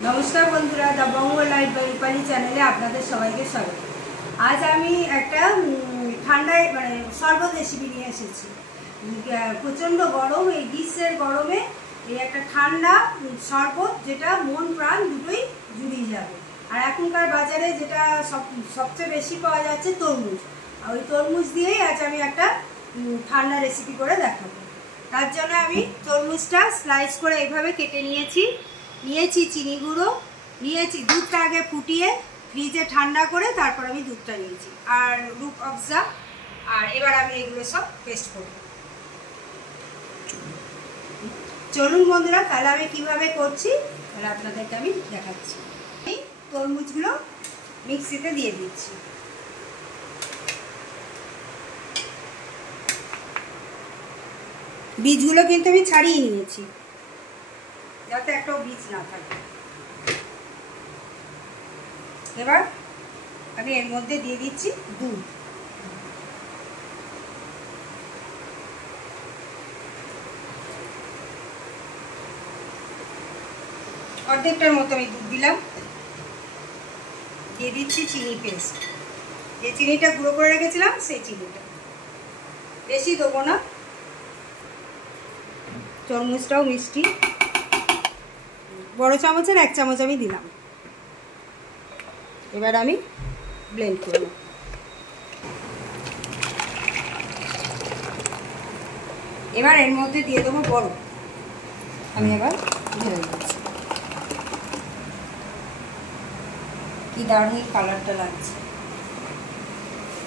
नमस्कार बंधुरा the बंगो life by Rupali चैनले आपनादेर सबाइके स्वागत। आज आमी एकटा ठंडा माने शरबत रेसिपि निये एसेछि। प्रचंड गरम এই গ্রীষ্মের গরমে এই একটা ঠান্ডা শরবত যেটা মন প্রাণ দুটোই জুড়িয়ে যাবে। আর এখনকার বাজারে যেটা সবচেয়ে বেশি পাওয়া যাচ্ছে তরমুজ, আর ওই তরমুজ দিয়েই আজ আমি একটা ঠান্ডা রেসিপি করে দেখাবো। তার জন্য আমি তরমুজটা স্লাইস করে এইভাবে কেটে নিয়েছি চিনি গুঁড়ো নিয়েছি, দুধটা আগে ফুটিয়ে ফ্রিজে ঠান্ডা করে তারপর আমি দুধটা নিয়েছি আর রূপ অফজা। আর এবার আমি এগুলো সব পেস্ট করব। চলুন বন্ধুরা, তাহলে আমি কিভাবে করছি তাহলে আপনাদেরকে আমি দেখাচ্ছি। এই তরমুজগুলো মিক্সিতে দিয়ে দিচ্ছি। বীজগুলো কিন্তু আমি ছাড়িয়ে নিয়েছি যাতে একটাও বীজ না থাকে। এবার আমি এর মধ্যে দিয়ে দিচ্ছি দুধ। অর্ধেকটার মতো আমি দুধ দিলাম। দিয়ে দিচ্ছি চিনি পেস্ট, যে চিনিটা গুঁড়ো করে রেখেছিলাম সেই চিনিটা, বেশি দেবো না। তরমুজটাও মিষ্টি, বড় চামচের 1 চামচ আমি দিলাম। এবার আমি ব্লেন্ড করব। এবার এর মধ্যে দিয়ে দেবো বরফ। আমি এবার ঢেলে দিচ্ছি। কি দারুণ কালারটা লাগছে।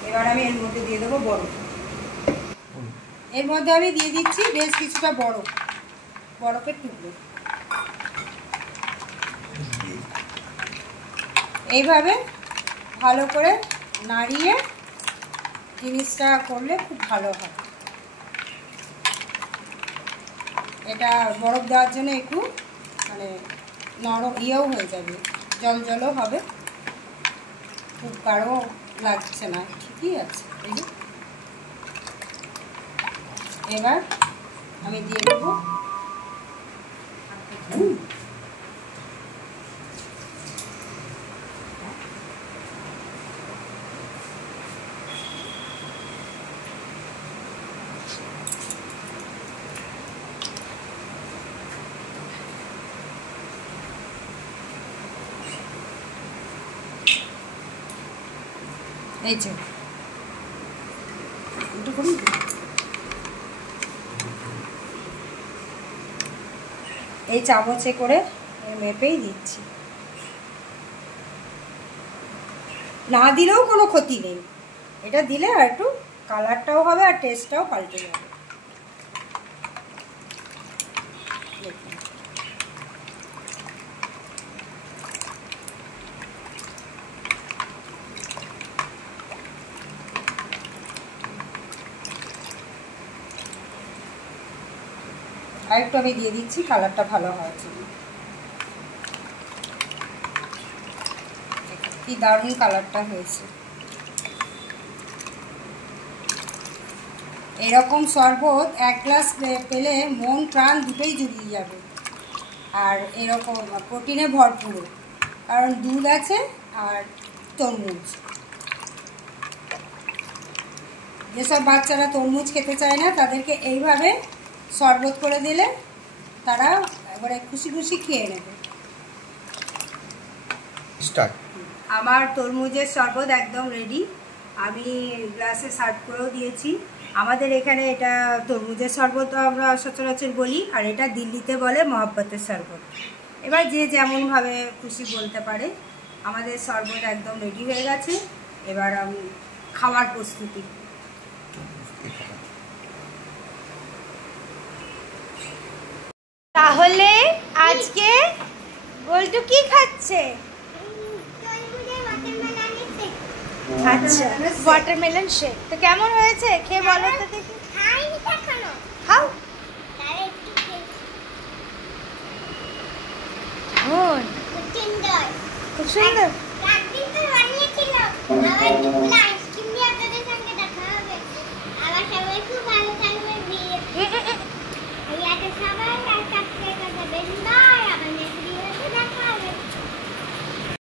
এবার আমি এর মধ্যে দিয়ে দেবো বরফ। এর মধ্যে আমি দিয়ে দিচ্ছি বেশ কিছুটা বরফের টুকরো। এইভাবে ভালো করে নাড়িয়ে জিনিসটা করলে খুব ভালো হয়। এটা বরফ দেওয়ার জন্য একটু মানে নরম ইয়েও হয়ে যাবে, জলও হবে, খুব গাঢ় লাগছে না, ঠিকই আছে। এই যে এবার আমি দিয়ে দেবো এই যে এই চামচে করে মেপেই দিচ্ছি। না দিলেও কোনো ক্ষতি নেই, এটা দিলে আর একটু কালারটাও হবে আর টেস্টটাও পাল্টে যাবে। আর একটু আমি দিয়ে দিচ্ছি কালারটা ভালো হওয়ার জন্য। কি দারুণ কালারটা হয়েছে। এরকম শরবত 1 গ্লাস পেলে মন প্রাণ দুটোই জুড়িয়ে যাবে। আর এরকম প্রোটিনে ভরপুর, কারণ দুধ আছে আর তরমুজ। যেসব বাচ্চারা তরমুজ খেতে চায় না তাদেরকে এইভাবে শরবত করে দিলে তারা এবারে খুশি খুশি খেয়ে নেবে। আমার তরমুজের শরবত একদম রেডি। আমি গ্লাসে সার্ভ করেও দিয়েছি। আমাদের এখানে এটা তরমুজের শরবত আমরা সচরাচর বলি, আর এটা দিল্লিতে বলে মহব্বতের শরবত। এবার যে যেমনভাবে খুশি বলতে পারে। আমাদের শরবত একদম রেডি হয়ে গেছে। এবার আমি খাওয়ার প্রস্তুতি। তাহলে আজকে গোলটু কি খাচ্ছে? আচ্ছা, ওয়াটারমেলন শেক। তো কেমন হয়েছে খেয়ে বলো তো দেখি। খাও। খুব সুন্দর। আবার সবাই খুব ভালো থাকবে।